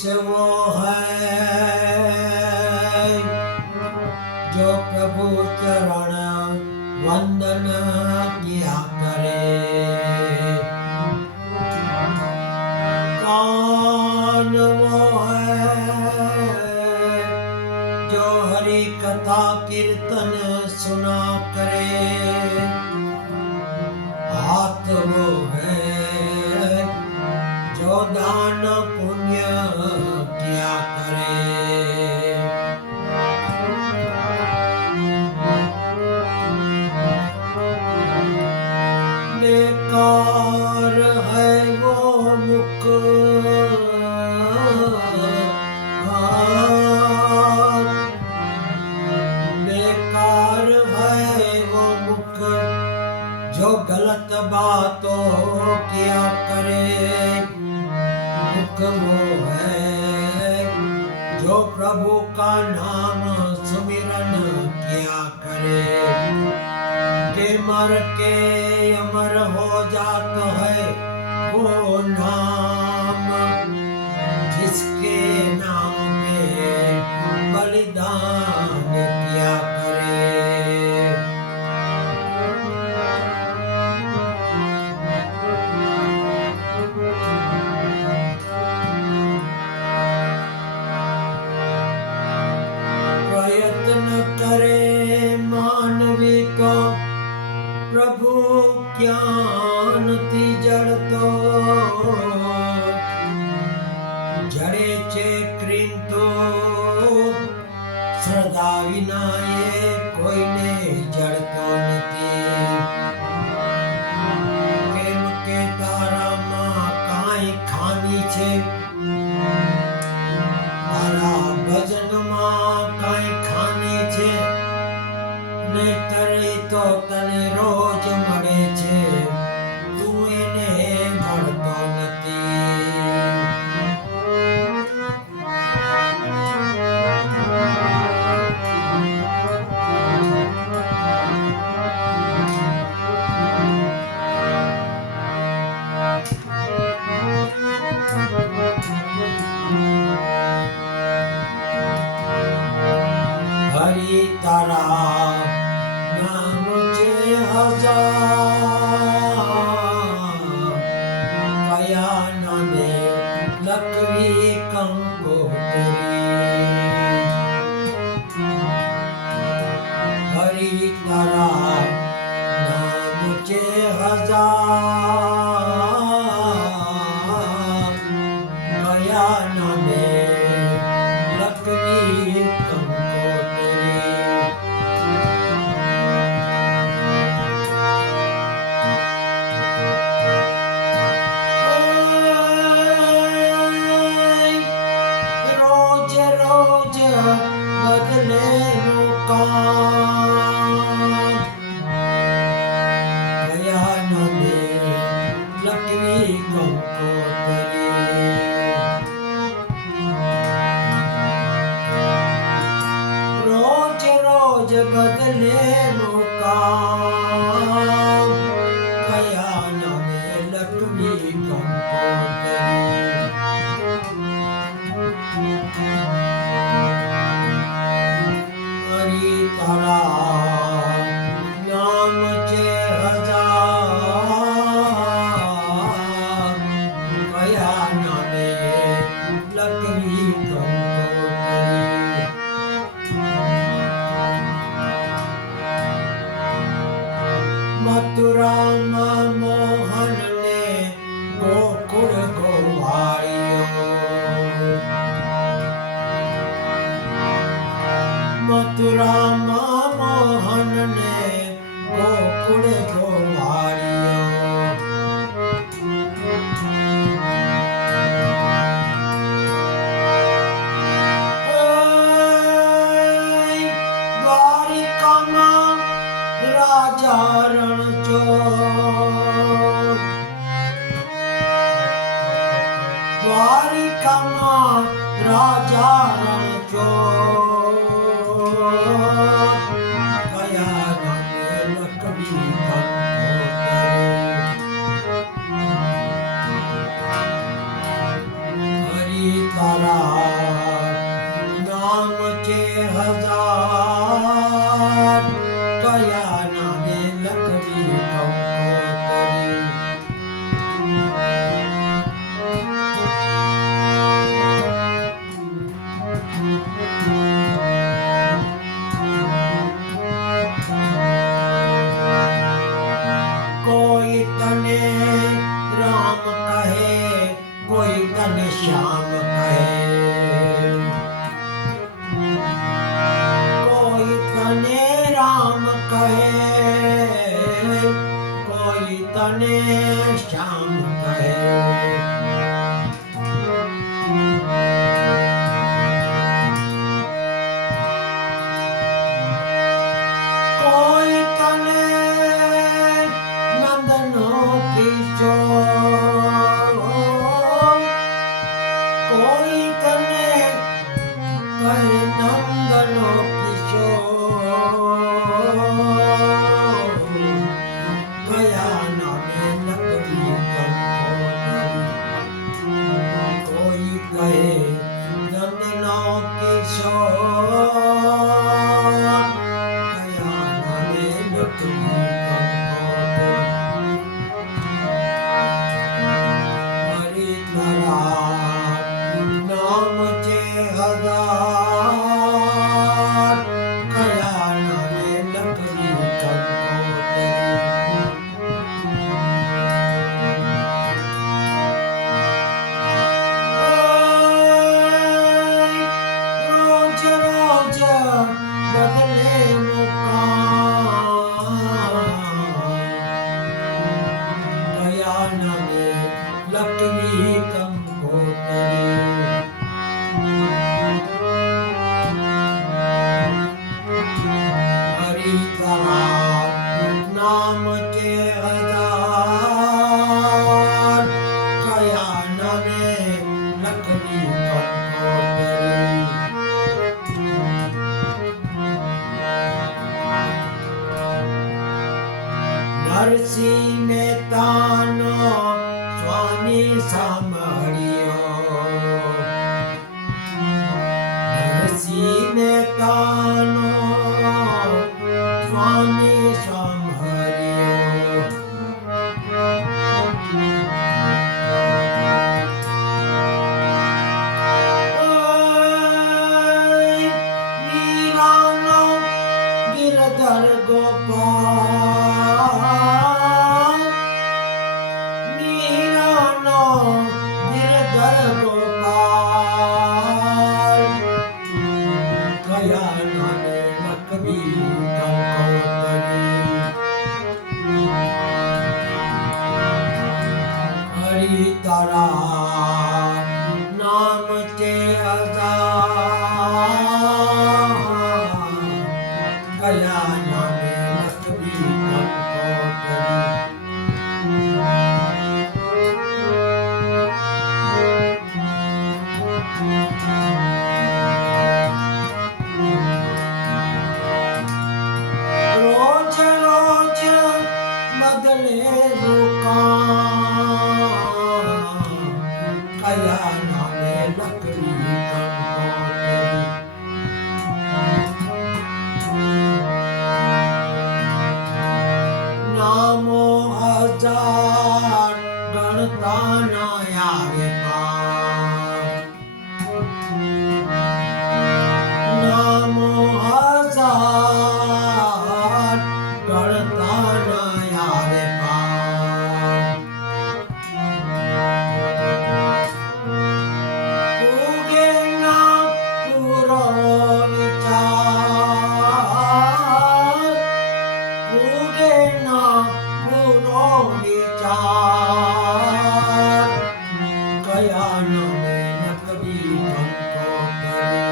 देश वो है जो प्रभु चरण वंदन किया करे। कौन वो है जो हरि कथा कीर्तन सुना करे। हाथ वो है जो दान पुण्य किया करे। बेकार है वो मुख बेकार है वो मुख जो गलत बातों किया करे। मुख वो है जो प्रभु का नाम सुमिरन किया करे। के मर के अमर हो जाता है वो नाम, जिसके नाम में बलिदान किया करे। प्रयत्न करे मानवी तो प्रभु ज्ञान ती जड़ तो जड़े चे क्रिंतो श्रद्धा विना ये कोई ने जड़तो नथी। केम के तारा मां काई खानी छे, तारा भजन मां काई खानी छे। नहीतर तो तने रोज मळे छे, तू एने મળતો નથી। હરિ તારા નામ છે હજાર, કયા નામે લખવી કંકોતરી। હરિ તારા નામ છે હજાર, કયા નામે લખવી કંકોતરી। रोज रोज बदले मुकाम, कया नामे लखवी कंकोतरी। रोज रोज बदले मुकाम, कया नामे लखवी कंकोतरी। हरि तारा नाम छे हजार, कया नामे लखवी कंकोतरी। मथुरा मां मोहन ने गोकुल गोवाळियो। मथुरा मां मोहन ने गोकुल गोवाळियो। द्वारिका मां राजा रणछोड़, द्वारिका मां राजा रणछोड़, कया नामे लखवी कंकोतरी। हरि तारा हजार कया नामे लकड़ी कंकोतरी कोई तने राम कहे कोई तने श्याम कहे कोई तने राम कहे कोई तने श्याम कहे कोई तने नंदनो किशोर कोई तने कहे नंदनो किशोर गया नामे लकड़ी कंकोतरी कोई कहे नंदनो किशोर गया नामे लकड़ी कंकोतरी हरि तरा नाम चे हजार कया नामे लकड़ी कंकोतरी रोज रोज बदले मुकाम गया नामे लकड़ी कंकोतरी हरि तरा नाम के हजार कया नामे लकड़ी कंकोतरी नरसिंह मेहतानो स्वामी सांभळियो नरसिंह मेहतानो स्वामी सांभळियो मीरानो गिरधर गोपाल मीरानो गिरधर गोपाल गया नामे लकड़ी कंकोतरी हरि तरा नाम के हजार गया नामे लकड़ी कंकोतरी रोज रोज बदले मुकाम कया नामे लकड़ी कंकोतरी नामो हजार गणता न आवे पार नामो हजार गणता न आवे पार उगे ना पूरो विचार उगे ना पूरो विचार कया नामे लकड़ी कंकोतरी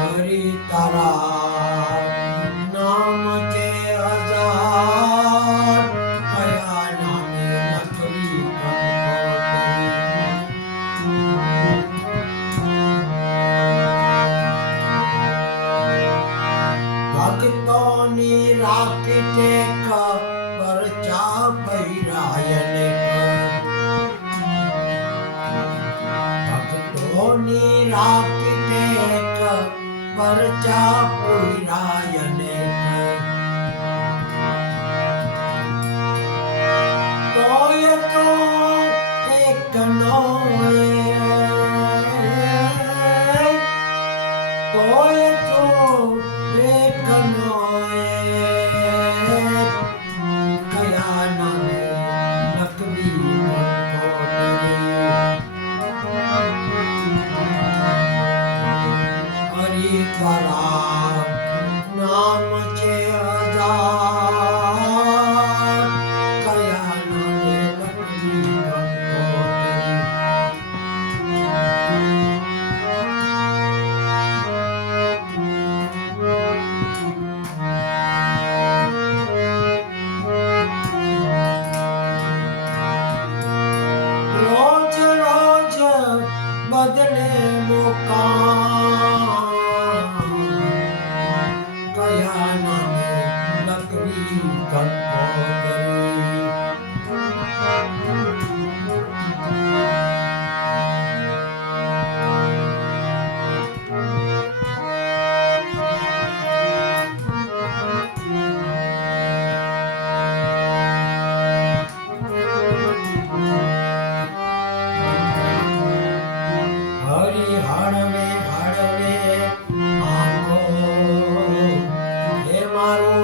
हरि तरा नाम के हजार कया नामे लकड़ी कंकोतरी भक्तोनी राखते परचा पैरायन भक्तोनी राखते પરચા પુરાયને તોય તો એકનો તોય તો એકનો કયા નામે નકવી હરિદ્વારા નામ છે હજાર કયા નામે નકવી રોજ રોજ બદલે મોકા કયા નામે નકરી કંકોત્રી હરી હળવે હળવે આંખો હે મારો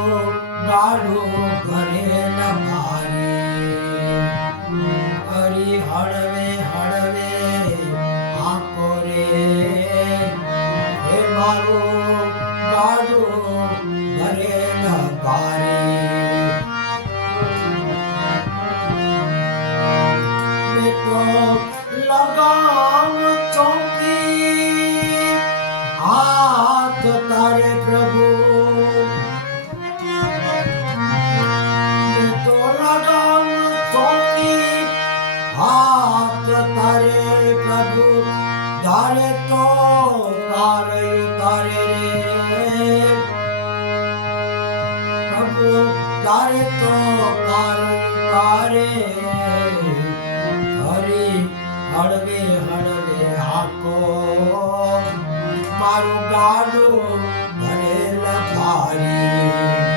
ગાડો ભરેલ ભારી હરી હળવે હળવે આંખો રે હે મારો ગાડો ભરેલ ભારી મેં તો લગામ ચોંકી હાથ તારે પ્રભુ મેં તો લગામ ચોંકી હાથ તારે પ્રભુ ધારે તો પાર તારે રે પ્રભુ ધારે તો પાર તારે હરી હળવે હળવે હાકો મારું ગાડું ભરેલ ભારી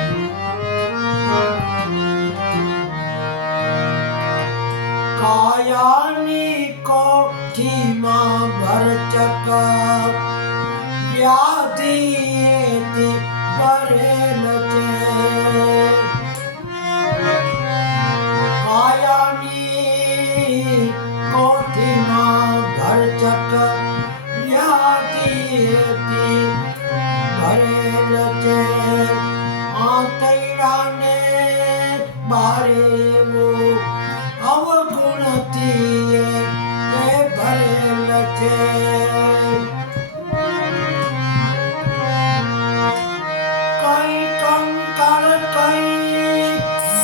કાયાની કોઠીમાં ભરચક વ્યાધિએથી ભરેલ છે કાયાની કોઠીમાં ભરચક વ્યાધિએથી ભરેલ છે આંતરડાને બારે એવું અવગુણથી તે ભરેલ છે કઈ કંકાળ કઈ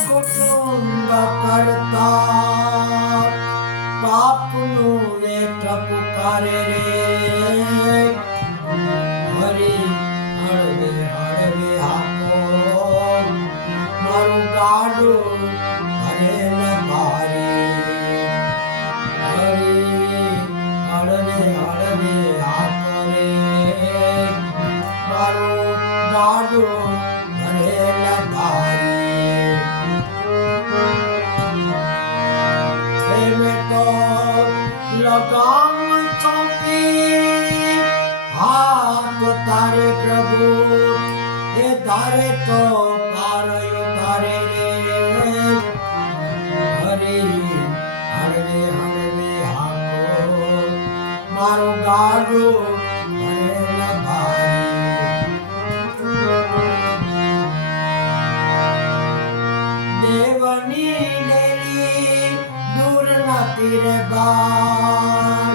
કુટુંબ કરતા પાપનું વેઠ પુકારે રે હરી હળવે હળવે હાકો મારું ગાડું ભરેલ ભારી હરી હળવે હળવે હાકો રે મારું ગાડું ભરેલ ભારી મેં તો લગામ ચોંપી હાથ તારે પ્રભુ એ ધારે તો પારયો તારે રે હરી હળવે હળવે હાકો મારું ગાડું ભરેલ ભારી દેવની ડેલી દૂર નથી રે બાર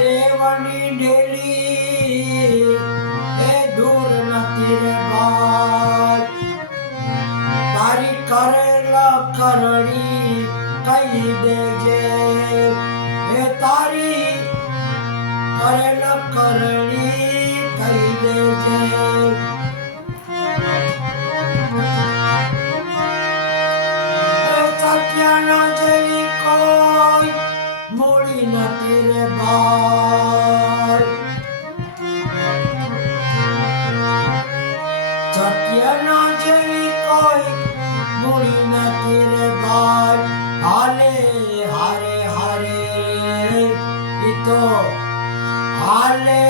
દેવની ડેલી એ દૂર નથી રે બાર તારી કરેલ કરણી કહી દેજે એ તારી કરેલ કરણી કહી દેજે સત્યના જે તો હાલે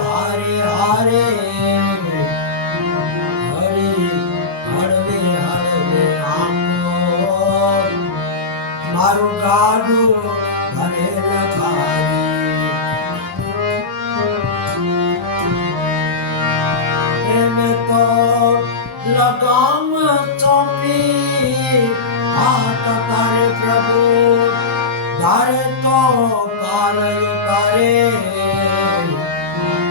હારે હારે હરી હળવે હળવે આંખો મારું ગાડું ઘરે લખાવી એમ તો લગામ ચોપી હાથ તારે પ્રભુ તારે તો કાલય તારે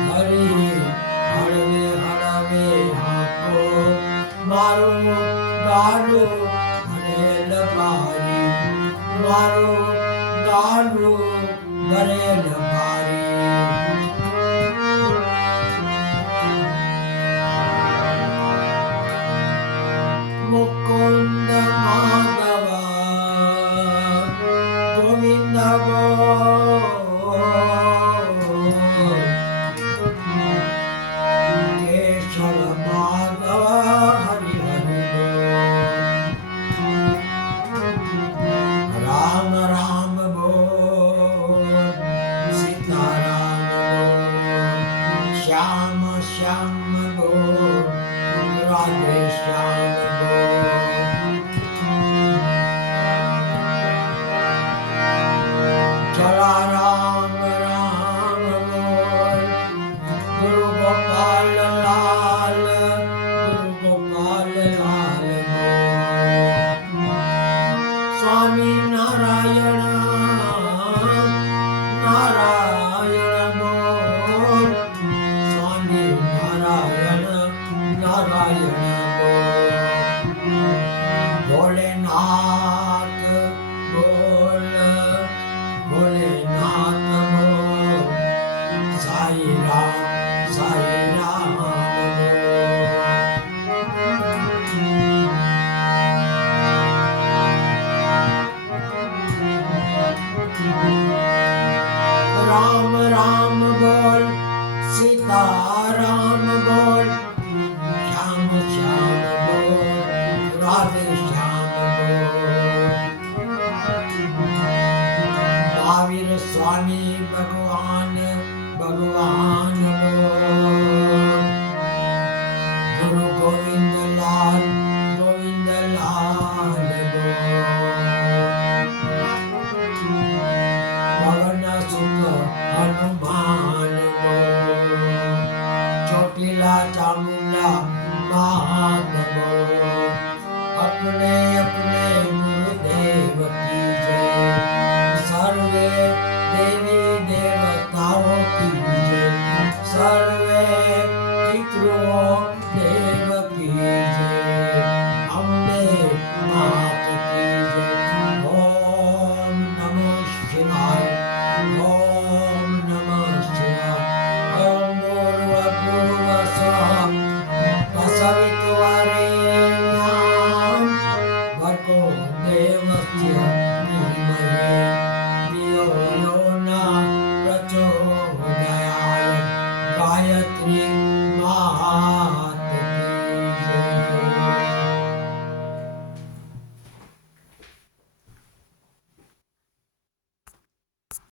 હરી હળવે હળવે આંખો મારું ગાડું ઘરે લગાવી મારું ગાડું ઘરે લગાવી મુકુંદ માધવ ગોવિંદ કેશવ માધવ હરિ હરિ રામ રામ બોલ સીતારામ બોલ શ્યામ શ્યામ બોલ રાધે શ્યામ चला राम राम बोल गुरु गोपाल लाल बोल स्वामी नारायण नारायण बोल स्वामी नारायण नारायण बोल भोलेनाथ बोल भोलेनाथ बोल साई राम राम राम बोल सीता राम बोल श्याम श्याम बोल राधे श्याम बोल महावीर स्वामी भगवान भगवान बोल गुरु गोविंद लाल बोल पवन सुत हनुमान बोल चोटिला चामुंडा महान बोल अपने अपने गुरुदेव की जय सर्वे देवी देवताओं की जय सर्वे पितरों देव की जय अम्बे मात की जय ओम नमः शिवाय ओम नमः शिवाय ओम भूर्भुवः स्वः तत्सवितुर्वरेण्यं